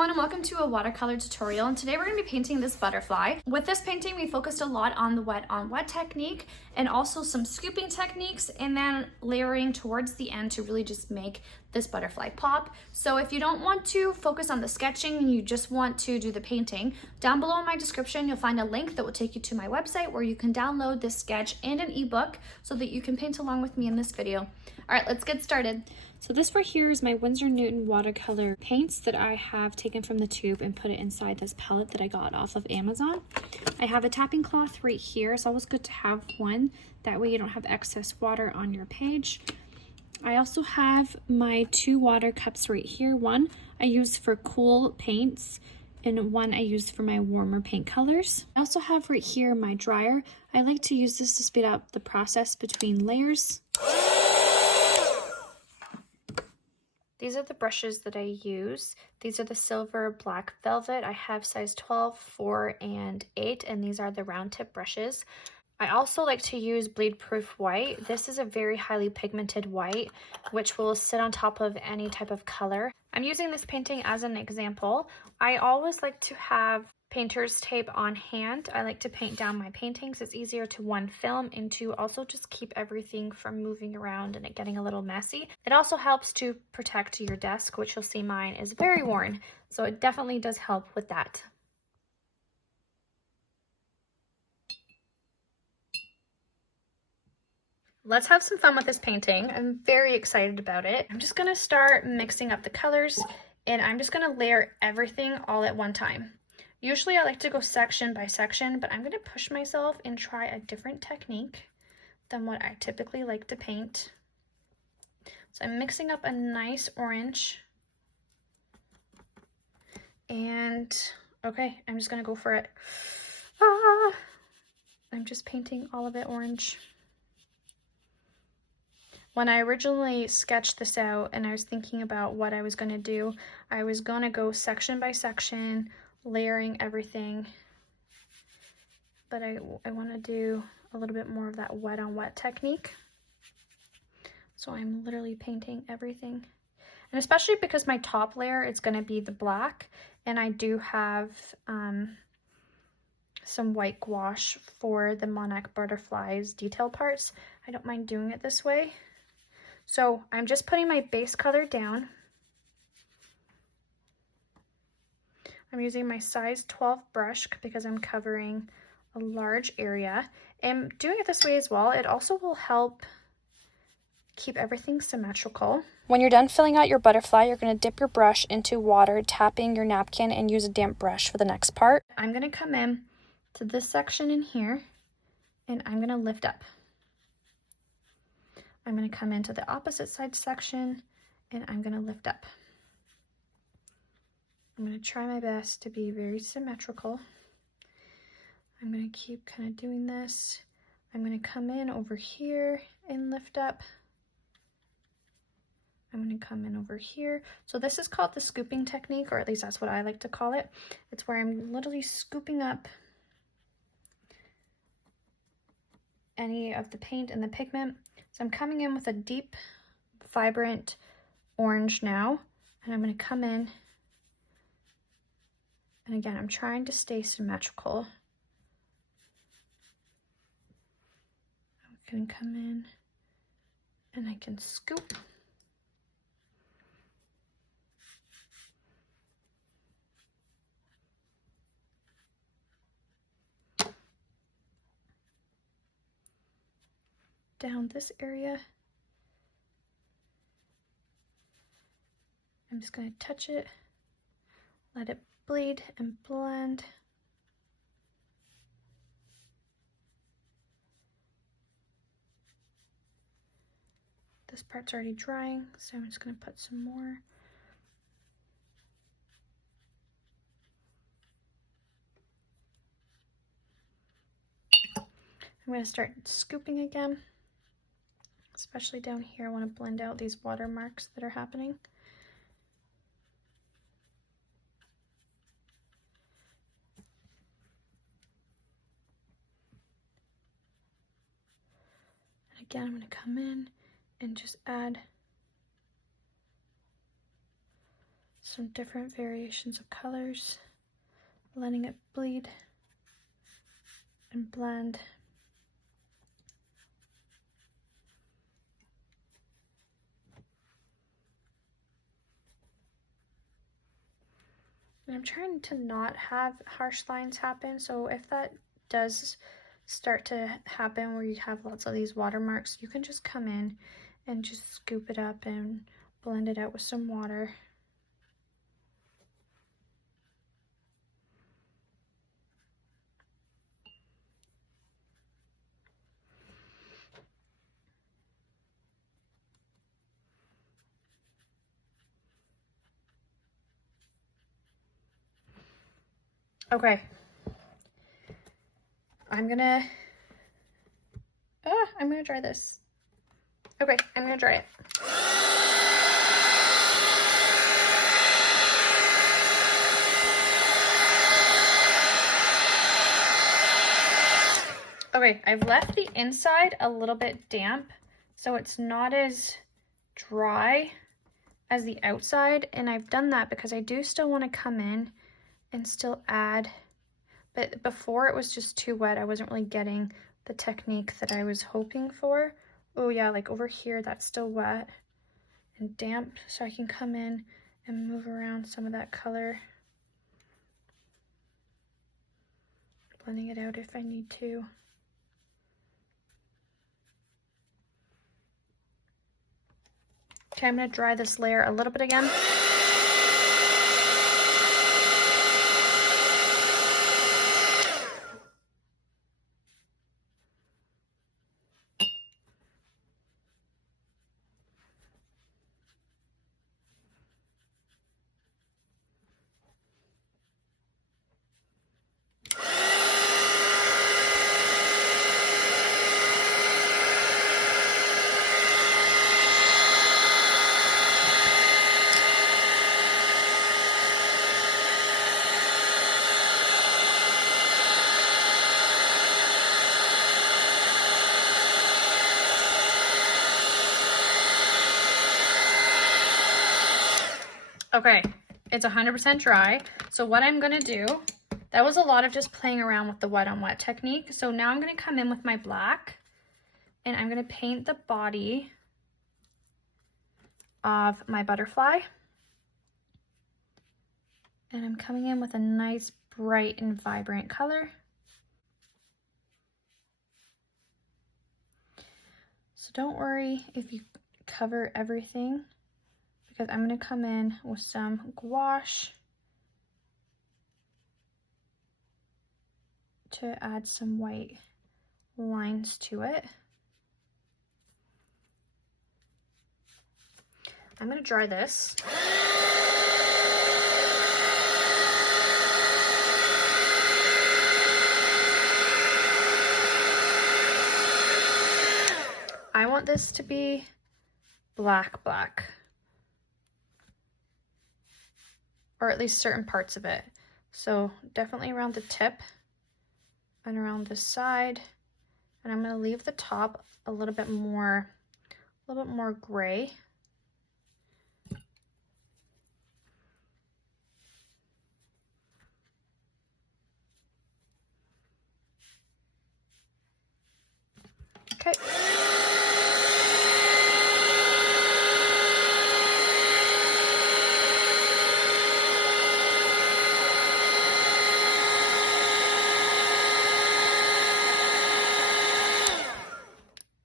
everyone and welcome to a watercolor tutorial, and today we're going to be painting this butterfly. With this painting we focused a lot on the wet on wet technique and also some scooping techniques and then layering towards the end to really just make this butterfly pop. So if you don't want to focus on the sketching and you just want to do the painting, down below in my description you'll find a link that will take you to my website where you can download this sketch and an ebook so that you can paint along with me in this video. Alright, let's get started. So this right here is my Winsor Newton watercolor paints that I have taken from the tube and put it inside this palette that I got off of Amazon. I have a tapping cloth right here. It's always good to have one. That way you don't have excess water on your page. I also have my two water cups right here. One I use for cool paints and one I use for my warmer paint colors. I also have right here my dryer. I like to use this to speed up the process between layers. These are the brushes that I use. These are the silver black velvet. I have size 12, 4, and 8, and these are the round tip brushes. I also like to use bleed proof white. This is a very highly pigmented white, which will sit on top of any type of color. I'm using this painting as an example. I always like to have painter's tape on hand. I like to paint down my paintings. It's easier to one film and to also just keep everything from moving around and it getting a little messy. It also helps to protect your desk, which you'll see mine is very worn. So it definitely does help with that. Let's have some fun with this painting. I'm very excited about it. I'm just gonna start mixing up the colors and I'm just gonna layer everything all at one time. Usually I like to go section by section, but I'm going to push myself and try a different technique than what I typically like to paint. So I'm mixing up a nice orange. And okay, I'm just going to go for it. I'm just painting all of it orange. When I originally sketched this out and I was thinking about what I was going to do, I was going to go section by section, layering everything, but I want to do a little bit more of that wet on wet technique. So I'm literally painting everything, and especially because my top layer is going to be the black and I do have some white gouache for the Monarch butterflies detail parts. I don't mind doing it this way. So I'm just putting my base color down. I'm using my size 12 brush because I'm covering a large area. And doing it this way as well, it also will help keep everything symmetrical. When you're done filling out your butterfly, you're going to dip your brush into water, tapping your napkin, and use a damp brush for the next part. I'm going to come in to this section in here, and I'm going to lift up. I'm going to come into the opposite side section, and I'm going to lift up. I'm going to try my best to be very symmetrical. I'm going to keep kind of doing this. I'm going to come in over here and lift up. I'm going to come in over here. So this is called the scooping technique, or at least that's what I like to call it. It's where I'm literally scooping up any of the paint and the pigment. So I'm coming in with a deep, vibrant orange now, and I'm going to come in. And again, I'm trying to stay symmetrical. I'm going to come in and I can scoop. Down this area. I'm just going to touch it, let it bleed and blend. This part's already drying, so I'm just going to put some more. I'm going to start scooping again, especially down here. I want to blend out these watermarks that are happening. Again, I'm going to come in and just add some different variations of colors, letting it bleed and blend. And I'm trying to not have harsh lines happen, so if that does start to happen where you have lots of these watermarks, you can just come in and just scoop it up and blend it out with some water. Okay, I'm gonna dry this. Okay, I'm gonna dry it. Okay, I've left the inside a little bit damp, so it's not as dry as the outside, and I've done that because I do still want to come in and still add, but before it was just too wet. I wasn't really getting the technique that I was hoping for. Oh yeah, like over here, that's still wet and damp, so I can come in and move around some of that color, blending it out if I need to. Okay, I'm gonna dry this layer a little bit again. Okay, it's 100% dry. So what I'm gonna do, that was a lot of just playing around with the wet on wet technique. So now I'm gonna come in with my black and I'm gonna paint the body of my butterfly. And I'm coming in with a nice bright and vibrant color. So don't worry if you cover everything, because I'm going to come in with some gouache to add some white lines to it. I'm going to dry this. I want this to be black, black. Or at least certain parts of it. So definitely around the tip and around the side. And I'm going to leave the top a little bit more gray. Okay.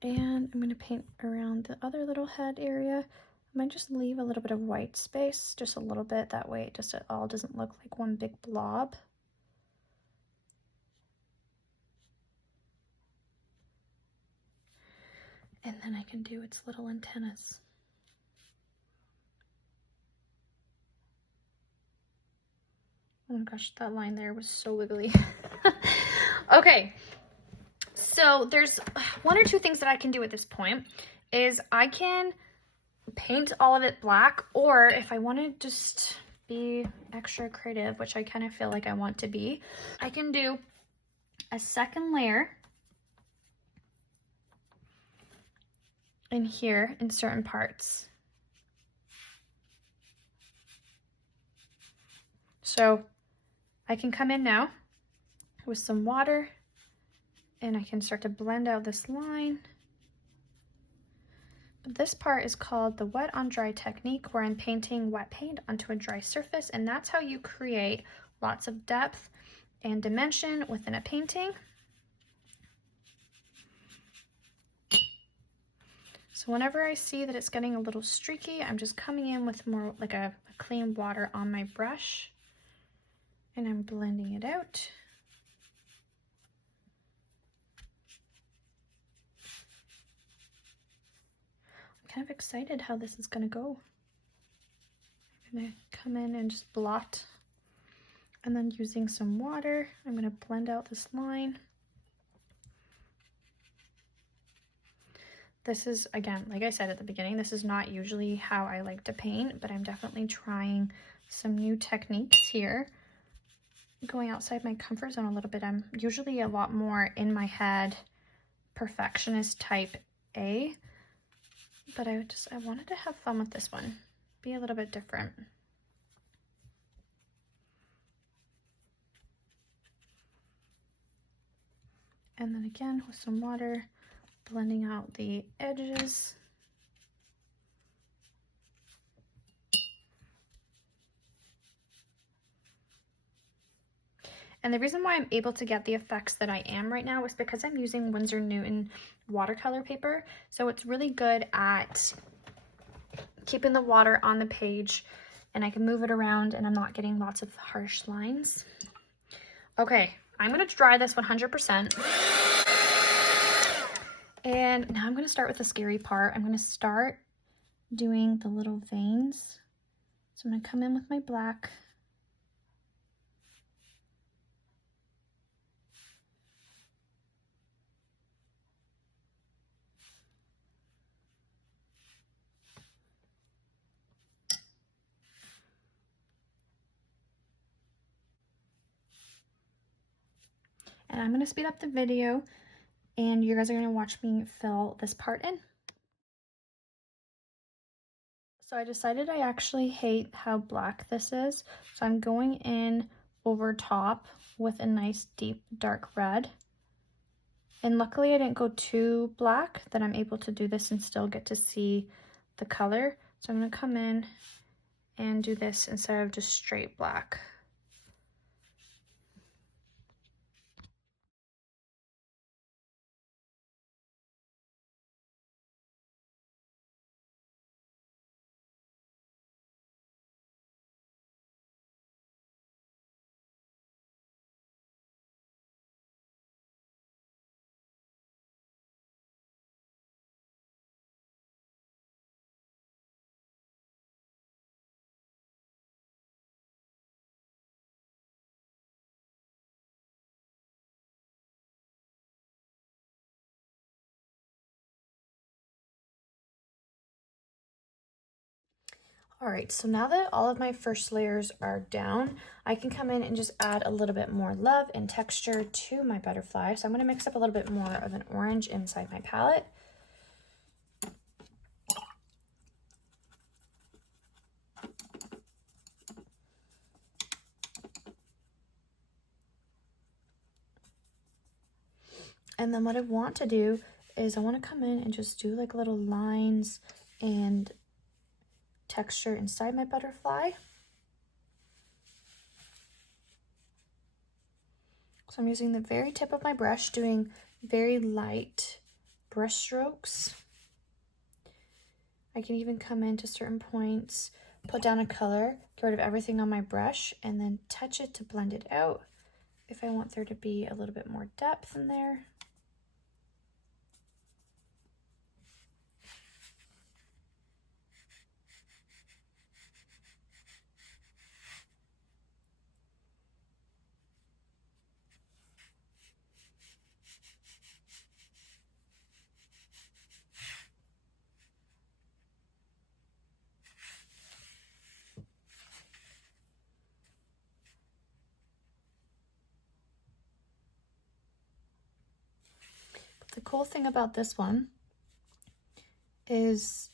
And I'm going to paint around the other little head area. I might just leave a little bit of white space, just a little bit, that way it all doesn't look like one big blob. And then I can do its little antennas. Oh my gosh, that line there was so wiggly. Okay, so there's one or two things that I can do at this point. Is I can paint all of it black, or if I want to just be extra creative, which I kind of feel like I want to be, I can do a second layer in here in certain parts. So I can come in now with some water and I can start to blend out this line. This part is called the wet on dry technique, where I'm painting wet paint onto a dry surface, and that's how you create lots of depth and dimension within a painting. So whenever I see that it's getting a little streaky, I'm just coming in with more like a clean water on my brush and I'm blending it out. I'm kind of excited how this is going to go. I'm going to come in and just blot, and then using some water, I'm going to blend out this line. This is, again, like I said at the beginning, this is not usually how I like to paint, but I'm definitely trying some new techniques here. Going outside my comfort zone a little bit. I'm usually a lot more in my head, perfectionist type A, but I wanted to have fun with this one, be a little bit different. And then again with some water, blending out the edges. And the reason why I'm able to get the effects that I am right now is because I'm using Winsor Newton watercolor paper. So it's really good at keeping the water on the page, and I can move it around and I'm not getting lots of harsh lines. Okay, I'm gonna dry this 100%. And now I'm gonna start with the scary part. I'm gonna start doing the little veins. So I'm gonna come in with my black. And I'm gonna speed up the video and you guys are gonna watch me fill this part in. So I decided I actually hate how black this is. So I'm going in over top with a nice deep dark red. And luckily I didn't go too black, that I'm able to do this and still get to see the color. So I'm gonna come in and do this instead of just straight black. All right, so now that all of my first layers are down, I can come in and just add a little bit more love and texture to my butterfly. So I'm gonna mix up a little bit more of an orange inside my palette. And then what I want to do is I want to come in and just do like little lines and texture inside my butterfly. So I'm using the very tip of my brush, doing very light brush strokes. I can even come into certain points, put down a color, get rid of everything on my brush, and then touch it to blend it out if I want there to be a little bit more depth in there. The cool thing about this one is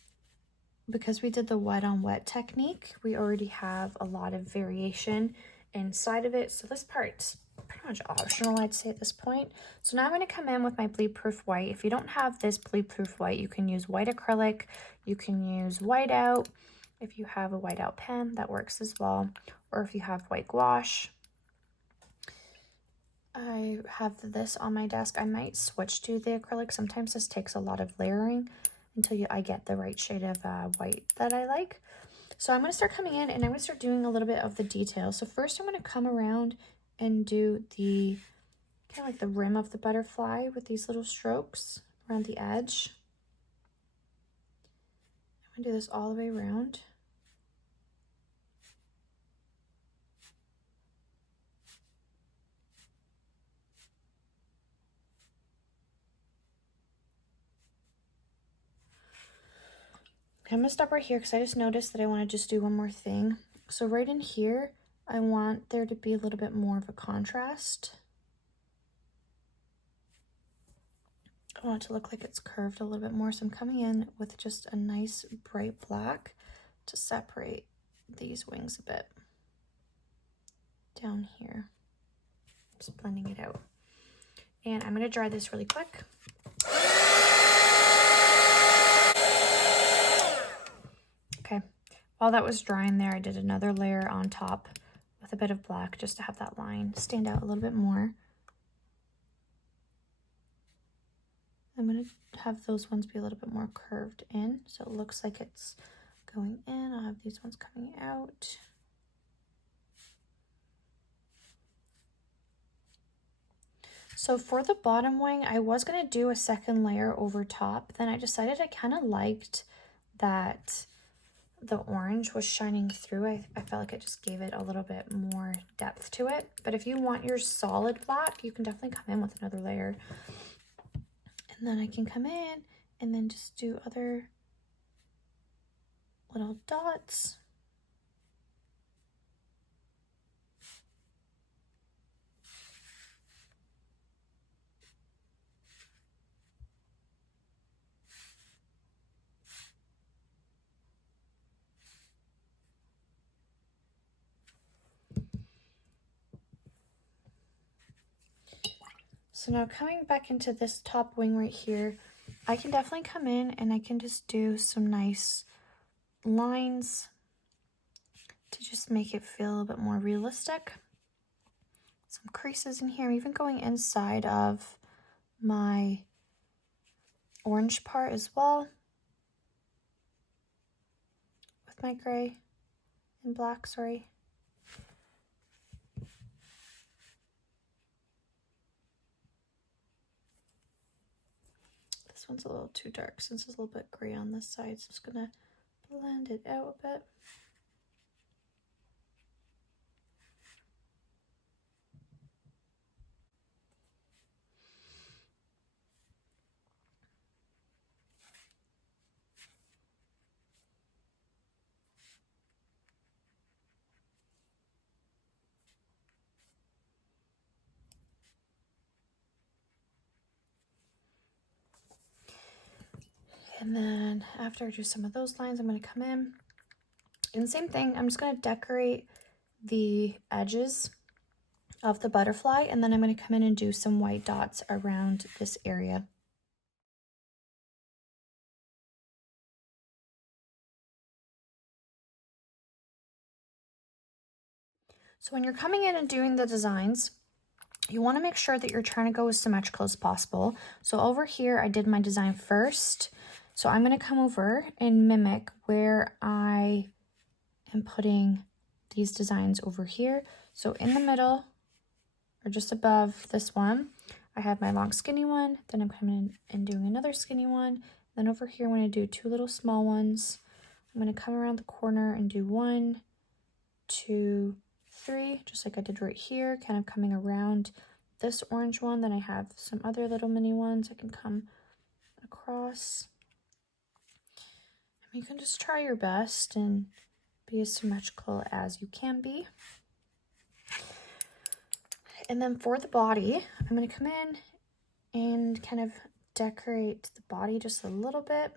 because we did the wet on wet technique, we already have a lot of variation inside of it. So this part's pretty much optional, I'd say, at this point. So now I'm going to come in with my bleed-proof white. If you don't have this bleed-proof white, you can use white acrylic, you can use whiteout. If you have a whiteout pen, that works as well. Or if you have white gouache. I have this on my desk. I might switch to the acrylic. Sometimes this takes a lot of layering until I get the right shade of white that I like. So I'm going to start coming in and I'm going to start doing a little bit of the detail. So first I'm going to come around and do the kind of like the rim of the butterfly with these little strokes around the edge. I'm going to do this all the way around. I'm going to stop right here because I just noticed that I want to just do one more thing. So right in here, I want there to be a little bit more of a contrast. I want it to look like it's curved a little bit more. So I'm coming in with just a nice bright black to separate these wings a bit down here. Just blending it out. And I'm going to dry this really quick. Okay, while that was drying there, I did another layer on top with a bit of black just to have that line stand out a little bit more. I'm going to have those ones be a little bit more curved in, so it looks like it's going in. I'll have these ones coming out. So for the bottom wing, I was going to do a second layer over top. Then I decided I kind of liked that the orange was shining through. I felt like it just gave it a little bit more depth to it. But if you want your solid black, you can definitely come in with another layer. And then I can come in and then just do other little dots. So now coming back into this top wing right here, I can definitely come in and I can just do some nice lines to just make it feel a little bit more realistic. Some creases in here, even going inside of my orange part as well with my gray and black, sorry. This one's a little too dark since it's a little bit gray on this side, so I'm just gonna blend it out a bit. And then after I do some of those lines, I'm going to come in. And same thing, I'm just going to decorate the edges of the butterfly. And then I'm going to come in and do some white dots around this area. So when you're coming in and doing the designs, you want to make sure that you're trying to go as symmetrical as possible. So over here, I did my design first. So I'm going to come over and mimic where I am putting these designs over here. So in the middle, or just above this one, I have my long skinny one. Then I'm coming in and doing another skinny one. Then over here, I'm going to do two little small ones. I'm going to come around the corner and do 1, 2, 3, just like I did right here, kind of coming around this orange one. Then I have some other little mini ones I can come across. And you can just try your best and be as symmetrical as you can be. And then for the body, I'm going to come in and kind of decorate the body just a little bit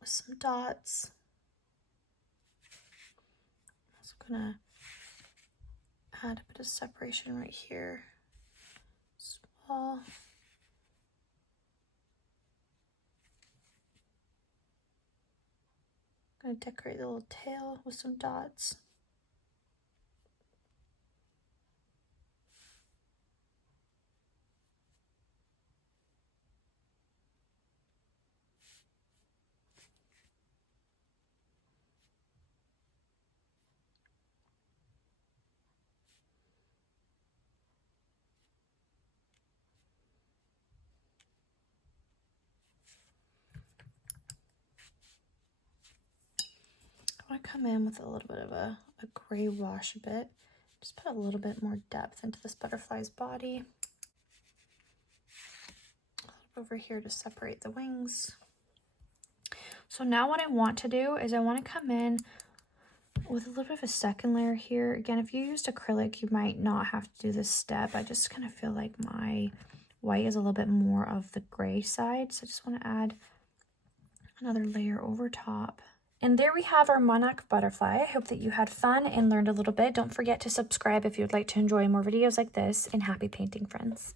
with some dots. I'm also going to add a bit of separation right here as well. I'm going to decorate the little tail with some dots. I want to come in with a little bit of a gray wash a bit. Just put a little bit more depth into this butterfly's body. Over here to separate the wings. So now what I want to do is I want to come in with a little bit of a second layer here. Again, if you used acrylic, you might not have to do this step. I just kind of feel like my white is a little bit more of the gray side. So I just want to add another layer over top. And there we have our Monarch butterfly. I hope that you had fun and learned a little bit. Don't forget to subscribe if you'd like to enjoy more videos like this, and happy painting, friends.